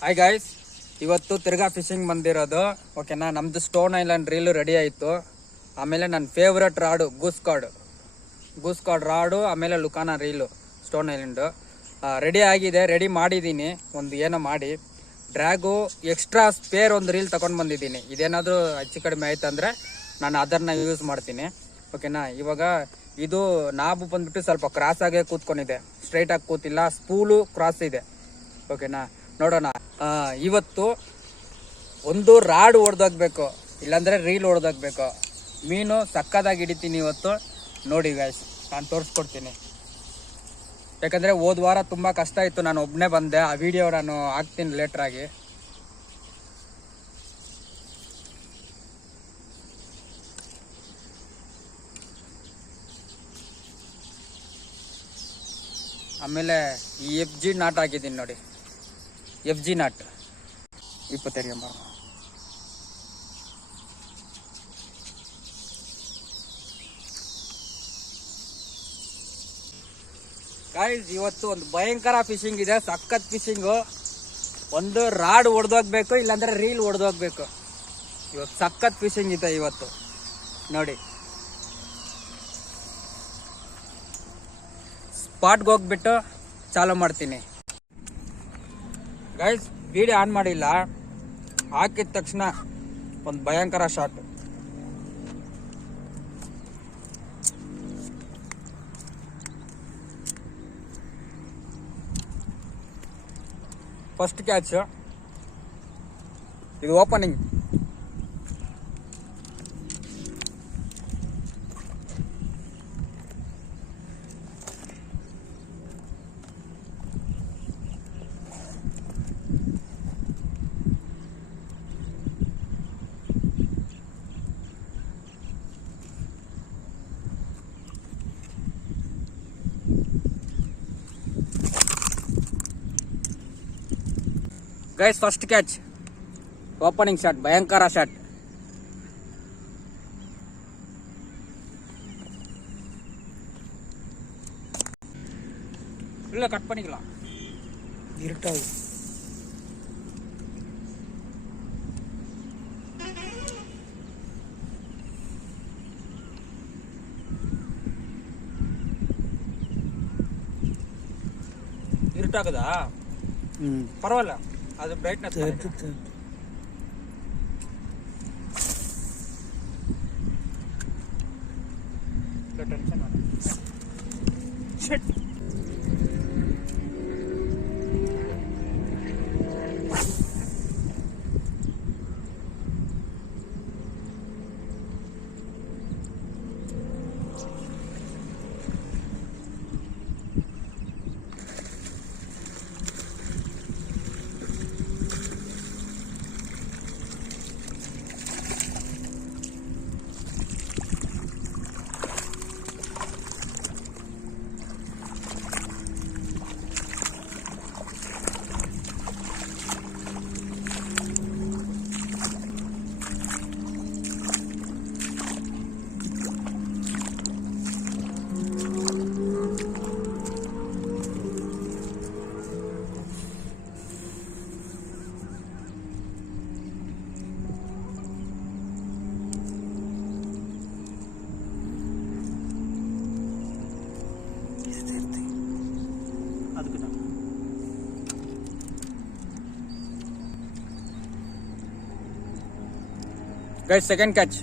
Hi guys, ಇವತ್ತು ತಿರ್ಗಾ fishing ಬಂದಿರೋದು. ಓಕೆನಾ, ನಮ್ದು ಸ್ಟೋನ್ ಐಲ್ಯಾಂಡ್ ರೀಲು ರೆಡಿ ಆಯಿತು. ಆಮೇಲೆ ನನ್ನ favourite rod goose card rod, ಆಮೇಲೆ ಲುಕಾನ ರೀಲು ಸ್ಟೋನ್ ಐಲ್ಯಾಂಡು ರೆಡಿ ಆಗಿದೆ. ರೆಡಿ ಮಾಡಿದ್ದೀನಿ ಒಂದು ಏನೋ ಮಾಡಿ. ಡ್ರ್ಯಾಗು ಎಕ್ಸ್ಟ್ರಾ ಸ್ಪೇರ್ ಒಂದು ರೀಲ್ ತೊಗೊಂಡು ಬಂದಿದ್ದೀನಿ. ಇದೇನಾದರೂ ಹೆಚ್ಚು ಕಡಿಮೆ ಆಯ್ತಂದರೆ ನಾನು ಅದನ್ನು ಯೂಸ್ ಮಾಡ್ತೀನಿ. ಓಕೆನಾ, ಇವಾಗ ಇದು ನಾಬು ಬಂದ್ಬಿಟ್ಟು ಸ್ವಲ್ಪ ಕ್ರಾಸ್ ಆಗೇ ಕೂತ್ಕೊಂಡಿದೆ, ಸ್ಟ್ರೈಟಾಗಿ ಕೂತಿಲ್ಲ, ಸ್ಪೂಲು ಕ್ರಾಸ್ ಇದೆ. ಓಕೆನಾ, ನೋಡೋಣ. ಇವತ್ತು ಒಂದು ರಾಡ್ ಹೊಡೆದೋಗ್ಬೇಕು, ಇಲ್ಲಾಂದರೆ ರೀಲ್ ಹೊಡೆದೋಗ್ಬೇಕು. ಮೀನು ಸಕ್ಕದಾಗಿ ಹಿಡಿತೀನಿ ಇವತ್ತು. ನೋಡಿ ಗಾಯ್ಸ್, ನಾನು ತೋರಿಸ್ಕೊಡ್ತೀನಿ. ಯಾಕಂದರೆ ಹೋದ ವಾರ ತುಂಬ ಕಷ್ಟ ಇತ್ತು, ನಾನು ಒಬ್ಬನೇ ಬಂದೆ. ಆ ವಿಡಿಯೋ ನಾನು ಹಾಕ್ತೀನಿ ಲೇಟ್ರಾಗಿ. ಆಮೇಲೆ ಈ FG ನಾಟ್ ಹಾಕಿದ್ದೀನಿ ನೋಡಿ, FG ನಾಟ್ 22 ಎಂಬ. ಗಾಯ್ಸ್, ಇವತ್ತು ಒಂದು ಭಯಂಕರ ಫಿಶಿಂಗ್ ಇದೆ, ಸಖತ್ ಫಿಶಿಂಗು. ಒಂದು ರಾಡ್ ಹೊಡೆದೋಗ್ಬೇಕು, ಇಲ್ಲಾಂದ್ರೆ ರೀಲ್ ಹೊಡೆದೋಗ್ಬೇಕು. ಇವತ್ತು ಸಖತ್ ಫಿಶಿಂಗ್ ಇದೆ ಇವತ್ತು ನೋಡಿ. ಸ್ಪಾಟ್ಗೆ ಹೋಗ್ಬಿಟ್ಟು ಚಾಲು ಮಾಡ್ತೀನಿ. ಗೈಸ್, ವಿಡಿಯೋ ಆನ್ ಮಾಡಿಲ್ಲ, ಹಾಕಿದ ತಕ್ಷಣ ಒಂದು ಭಯಂಕರ ಶಾಟ್. ಫಸ್ಟ್ ಕ್ಯಾಚ್, ಇದು opening. Guys, first catch, opening shot, ಭಯಂಕರ ಶಾಟ್. ಇಲ್ಲ, ಕಟ್ பண்ணிக்கலாம். இருட்டாது. இருட்டாகுதா? பரவாயில்ல, அது brightness tension. Guys, second catch.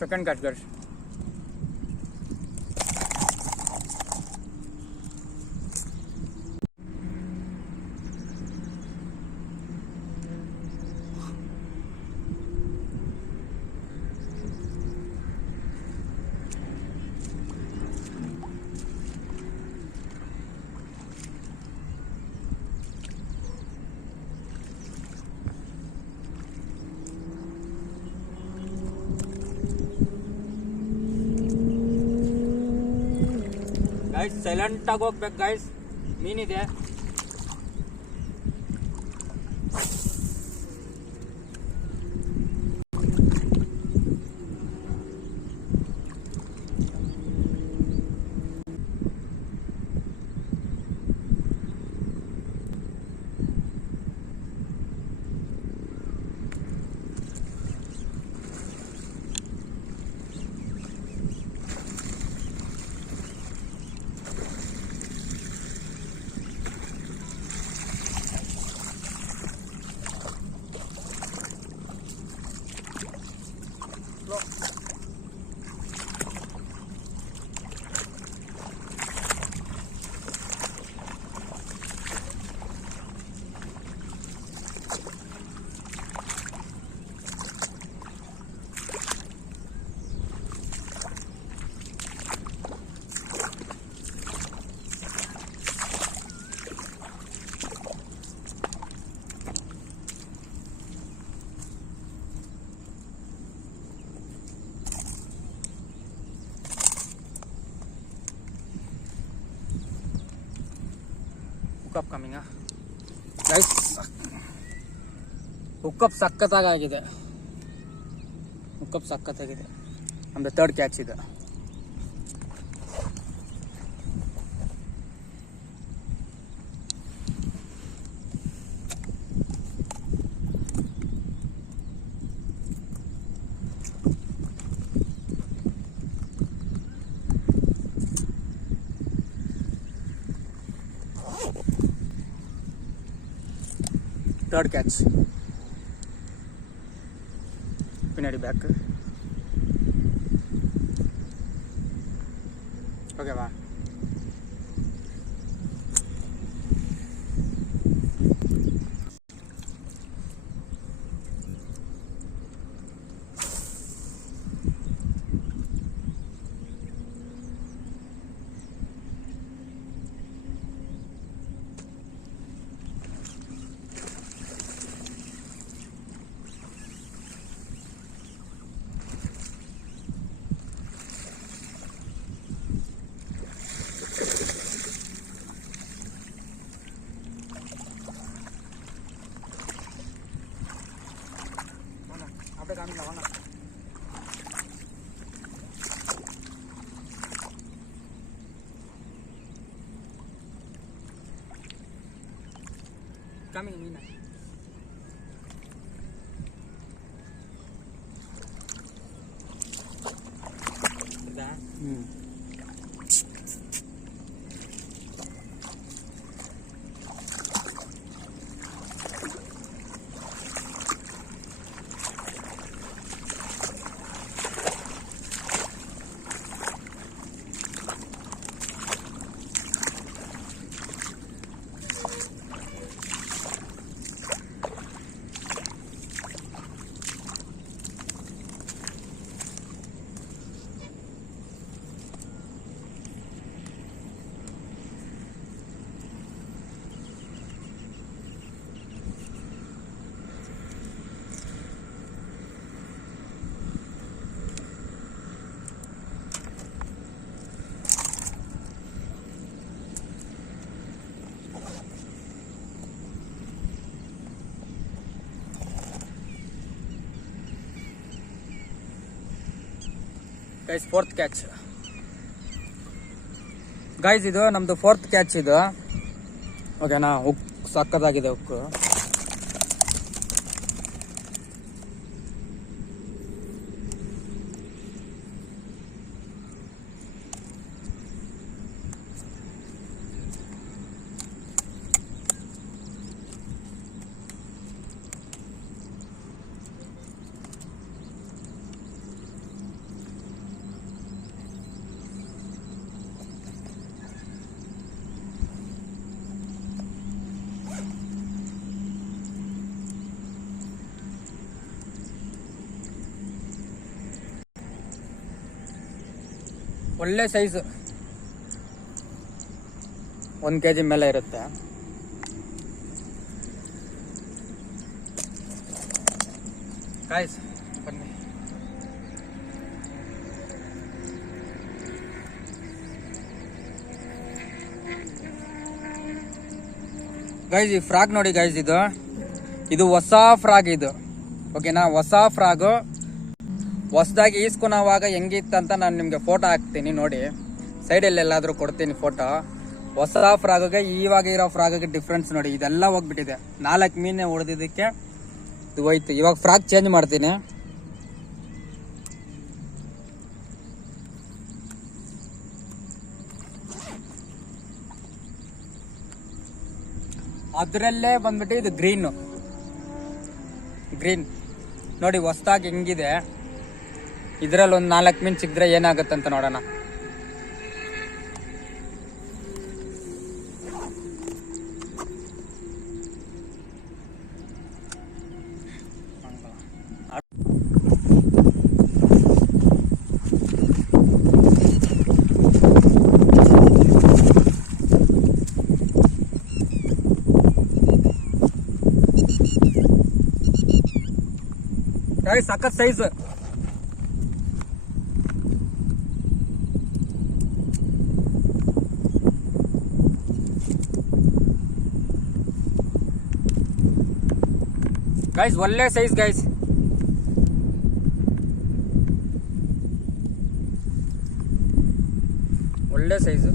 Second catch, guys. Guys ಸೈಲೆಂಟಾಗಿ ಹೋಗ್ಬೇಕು ಗೈಸ್, ಮೀನಿದೆ. ಹುಕ್ಕಪ್ ಕಮ್ಮಿಂಗ ಗೈಸ್, ಹುಕ್ಕಪ್ ಸಖತ್ತಾಗಿದೆ. ಹುಕ್ಕಪ್ ಸಖತ್ತಾಗಿದೆ. ನಮ್ದು ಥರ್ಡ್ ಕ್ಯಾಚ್ ಇದೆ. ಥರ್ಡ್ ಕ್ಯಾಚ್ ಪಿನ್ನಡಿ ಬ್ಯಾಕ್. ಓಕೆವಾ, காமிக்கலாம் வாங்க. காமிங்க மீனா. இதா ಗೈಸ್ ಫೋರ್ತ್ ಕ್ಯಾಚ್. ಗೈಸ್ ಇದು ನಮ್ದು ಫೋರ್ತ್ ಕ್ಯಾಚ್ ಇದು. ಓಕೆನಾ, ಹುಕ್ ಸಕ್ಕದಾಗಿದೆ ಹುಕ್. ಒಳ್ಳೆ ಸೈಜ್, 1 kg ಮೇಲೆ ಇರುತ್ತೆ. ಗಾಯ್ಸ್ ಬನ್ನಿ. ಗೈಸ್ ಈ ಫ್ರಾಗ್ ನೋಡಿ ಗೈಸ್, ಇದು ಹೊಸ ಫ್ರಾಗ್ ಇದು, ಓಕೆನಾ. ಹೊಸ ಫ್ರಾಗು ಹೊಸದಾಗಿ ಈಸ್ಕೊಳೋವಾಗ ಹೆಂಗಿತ್ತಂತ ನಾನು ನಿಮಗೆ ಫೋಟೋ ಹಾಕ್ತೀನಿ ನೋಡಿ, ಸೈಡಲ್ಲಿ ಎಲ್ಲಾದರೂ ಕೊಡ್ತೀನಿ ಫೋಟೋ. ಹೊಸ ಫ್ರಾಗ್ಗೆ ಇವಾಗ ಇರೋ ಫ್ರಾಗ್ಗೆ ಡಿಫ್ರೆನ್ಸ್ ನೋಡಿ, ಇದೆಲ್ಲ ಹೋಗ್ಬಿಟ್ಟಿದೆ. 4 ಮೀನೆ ಹೊಡೆದಿದ್ದಕ್ಕೆ ಇದು ಹೋಯ್ತು. ಇವಾಗ ಫ್ರಾಗ್ ಚೇಂಜ್ ಮಾಡ್ತೀನಿ. ಅದರಲ್ಲೇ ಬಂದ್ಬಿಟ್ಟು ಇದು ಗ್ರೀನ್ ನೋಡಿ, ಹೊಸದಾಗಿ ಹೆಂಗಿದೆ. ಇದರಲ್ಲಿ ಒಂದು 4 ಮೀನು ಸಿಕ್ಕಿದ್ರೆ ಏನಾಗುತ್ತಂತ ನೋಡೋಣ. ಸಖತ್ ಸೈಜ್. ಗೈಸ್ ಒಳ್ಳೆ ಸೈಜ್ ಗೈಸ್. ಒಳ್ಳೆ ಸೈಜ್.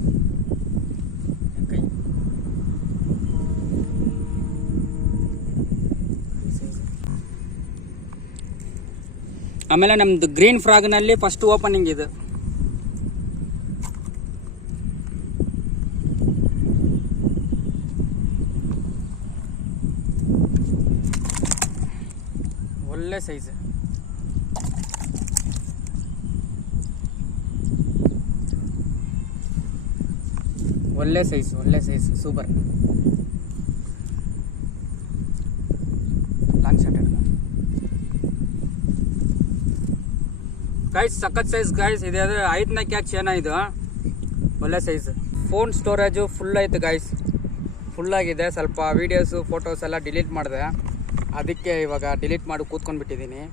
ಆಮೇಲೆ ನಮ್ದು ಗ್ರೀನ್ ಫ್ರಾಗ್ ನಲ್ಲಿ ಫಸ್ಟ್ ಓಪನಿಂಗ್ ಇದು. ಒಳ್ಳೆ ಸೈಜ್. ಒಳ್ಳೆ size super. Long shot guys, ಸಖತ್ ಸೈಜ್ ಗೈಸ್. ಇದೆ 5ನೇ ಕ್ಯಾಚ್ ಏನಾಯ್ತು, ಒಳ್ಳೆ ಸೈಜ್. ಫೋನ್ ಸ್ಟೋರೇಜು ಫುಲ್ ಆಯ್ತು ಗೈಸ್, ಫುಲ್ ಆಗಿದೆ. ಸ್ವಲ್ಪ ವೀಡಿಯೋಸು ಫೋಟೋಸ್ ಎಲ್ಲ ಡಿಲೀಟ್ ಮಾಡಿದೆ, ಅದಕ್ಕೆ ಇವಾಗ ಡಿಲೀಟ್ ಮಾಡಿ ಕೂತ್ಕೊಂಡ್ಬಿಟ್ಟಿದ್ದೀನಿ.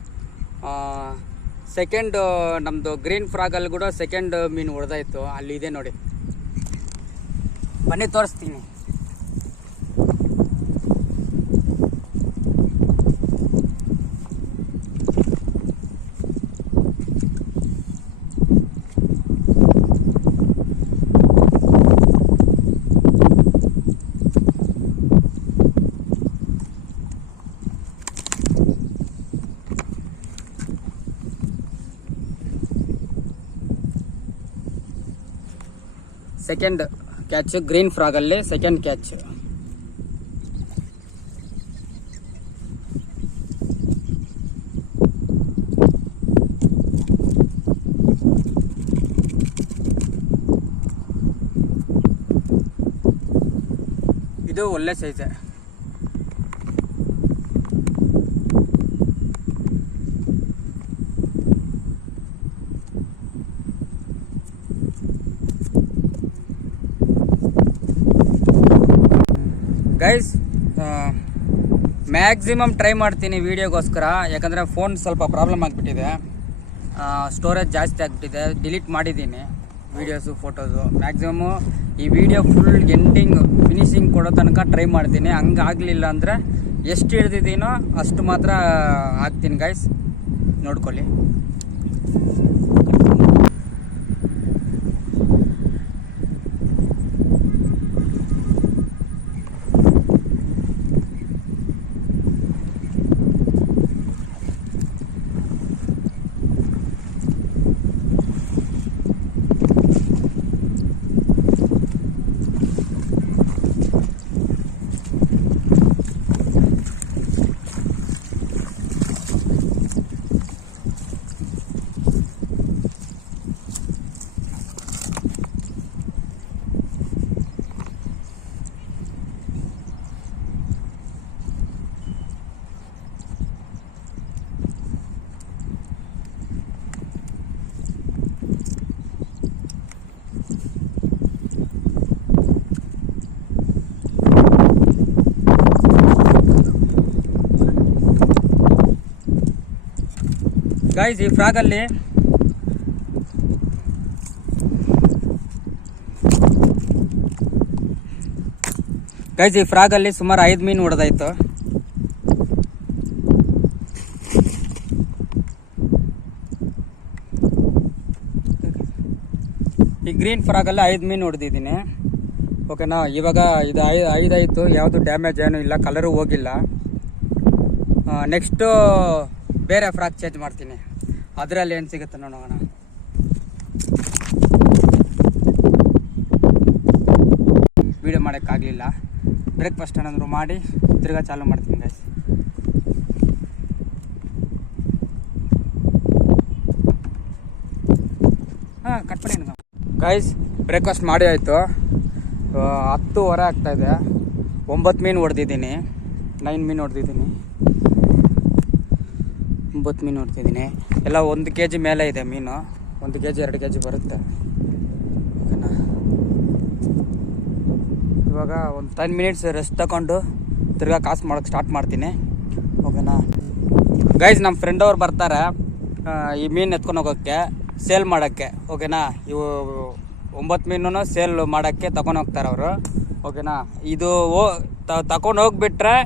ಸೆಕೆಂಡ್ ನಮ್ಮದು ಗ್ರೀನ್ ಫ್ರಾಗಲ್ಲಿ ಕೂಡ ಸೆಕೆಂಡ್ ಮೀನು ಹೊಡೆದಾಯ್ತು, ಅಲ್ಲಿ ಇದೆ ನೋಡಿ, ಬನ್ನಿ ತೋರಿಸ್ತೀನಿ. ಸೆಕೆಂಡ್ ಕ್ಯಾಚ್ ಗ್ರೀನ್ ಫ್ರಾಗಲ್ಲಿ ಸೆಕೆಂಡ್ ಕ್ಯಾಚ್. ಇದು ಒಳ್ಳೆ ಸೈಜ್. ಗೈಸ್ ಮ್ಯಾಕ್ಸಿಮಮ್ ಟ್ರೈ ಮಾಡ್ತೀನಿ ವೀಡಿಯೋಗೋಸ್ಕರ, ಯಾಕಂದರೆ ಫೋನ್ ಸ್ವಲ್ಪ ಪ್ರಾಬ್ಲಮ್ ಆಗಿಬಿಟ್ಟಿದೆ, ಸ್ಟೋರೇಜ್ ಜಾಸ್ತಿ ಆಗಿಬಿಟ್ಟಿದೆ. ಡಿಲೀಟ್ ಮಾಡಿದ್ದೀನಿ ವೀಡಿಯೋಸು ಫೋಟೋಸು. ಮ್ಯಾಕ್ಸಿಮಮ್ಮು ಈ ವಿಡಿಯೋ ಫುಲ್ ಎಂಡಿಂಗ್ ಫಿನಿಶಿಂಗ್ ಕೊಡೋ ತನಕ ಟ್ರೈ ಮಾಡ್ತೀನಿ. ಹಂಗಾಗಲಿಲ್ಲ ಅಂದರೆ ಎಷ್ಟು ಹಿಡ್ದಿದ್ದೀನೋ ಅಷ್ಟು ಮಾತ್ರ ಹಾಕ್ತೀನಿ ಗೈಸ್, ನೋಡ್ಕೊಳ್ಳಿ. ಗೈಸ್ ಈ ಫ್ರಾಗಲ್ಲಿ ಗೈಸ್ ಈ ಫ್ರಾಗಲ್ಲಿ ಸುಮಾರು 5 ಮೀನು ಹೊಡೆದಾಯ್ತು. ಈ ಗ್ರೀನ್ ಫ್ರಾಗಲ್ಲಿ 5 ಮೀನು ಹೊಡೆದಿದ್ದೀನಿ. ಓಕೆನಾ, ಇವಾಗ ಇದು 5 ಆಯಿತು, ಯಾವುದು ಡ್ಯಾಮೇಜ್ ಏನೂ ಇಲ್ಲ, ಕಲರು ಹೋಗಿಲ್ಲ. ನೆಕ್ಸ್ಟು ಬೇರೆ ಫ್ರಾಕ್ ಚೇಂಜ್ ಮಾಡ್ತೀನಿ, ಅದರಲ್ಲಿ ಏನು ಸಿಗುತ್ತೆ ನೋಡೋಣ. ವೀಡಿಯೋ ಮಾಡೋಕ್ಕಾಗಲಿಲ್ಲ, ಬ್ರೇಕ್ಫಾಸ್ಟ್ ಏನಾದರೂ ಮಾಡಿ ತಿರ್ಗಾ ಚಾಲೂ ಮಾಡ್ತೀನಿ ಗೈಸ್. ಕಟ್ ಮಾಡಿ ಗೈಸ್. ಬ್ರೇಕ್ಫಾಸ್ಟ್ ಮಾಡಿ ಆಯಿತು, 10:15 ಆಗ್ತಾಯಿದೆ. 9 ಮೀನು ಹೊಡೆದಿದ್ದೀನಿ, 9 ಮೀನು ಹೊಡೆದಿದ್ದೀನಿ, 9 ಮೀನು ಹೊಡೆದಿದ್ದೀನಿ. ಎಲ್ಲ 1 kg ಮೇಲೆ ಇದೆ ಮೀನು, 1 kg 2 kg ಬರುತ್ತೆ. ಓಕೆನಾ, ಇವಾಗ ಒಂದು 10 ಮಿನಿಟ್ಸ್ ರೆಸ್ಟ್ ತಗೊಂಡು ತಿರ್ಗಾ ಕಾಸು ಮಾಡೋಕ್ಕೆ ಸ್ಟಾರ್ಟ್ ಮಾಡ್ತೀನಿ. ಓಕೆನಾ ಗೈಸ್, ನಮ್ಮ ಫ್ರೆಂಡ್ ಅವ್ರು ಬರ್ತಾರೆ ಈ ಮೀನು ಎತ್ಕೊಂಡು ಹೋಗೋಕ್ಕೆ, ಸೇಲ್ ಮಾಡೋಕ್ಕೆ. ಓಕೆನಾ, ಇವು 9 ಮೀನು ಸೇಲ್ ಮಾಡೋಕ್ಕೆ ತಗೊಂಡು ಹೋಗ್ತಾರೆ ಅವರು. ಓಕೆನಾ, ಇದು ತಗೊಂಡು ಹೋಗ್ಬಿಟ್ರೆ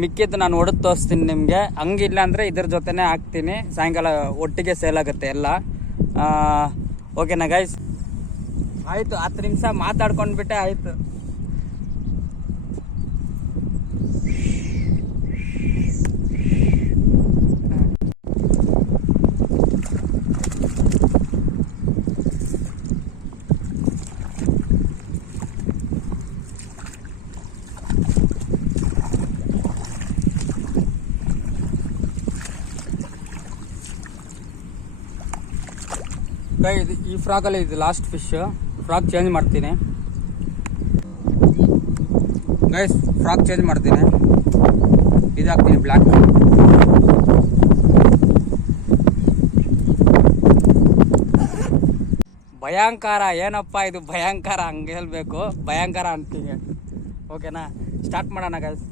ಮಿಕ್ಕಿದ್ದು ನಾನು ಹೊಡೆದು ತೋರಿಸ್ತೀನಿ ನಿಮಗೆ. ಹಂಗಿಲ್ಲ ಅಂದರೆ ಇದ್ರ ಜೊತೆನೇ ಹಾಕ್ತೀನಿ, ಸಾಯಂಕಾಲ ಒಟ್ಟಿಗೆ ಸೇಲ್ ಆಗುತ್ತೆ ಎಲ್ಲ. ಓಕೆನಾ ಗೈಸ್, ಆಯಿತು, 10 ನಿಮಿಷ ಮಾತಾಡ್ಕೊಂಡ್ಬಿಟ್ಟೆ ಆಯಿತು. ಈ ಫ್ರಾಗಲ್ಲಿ ಇದು ಲಾಸ್ಟ್ ಫಿಶ್, ಫ್ರಾಕ್ ಚೇಂಜ್ ಮಾಡ್ತೀನಿ ಗೈಸ್. ಫ್ರಾಕ್ ಚೇಂಜ್ ಮಾಡ್ತೀನಿ, ಇದಾಗ್ತೀನಿ ಬ್ಲ್ಯಾಕ್. ಭಯಂಕರ, ಏನಪ್ಪ ಇದು ಭಯಂಕರ, ಹಂಗೆ ಹೇಳ್ಬೇಕು, ಭಯಂಕರ ಅಂತೀನಿ. ಓಕೆನಾ, ಸ್ಟಾರ್ಟ್ ಮಾಡೋಣ ಗೈಸ್.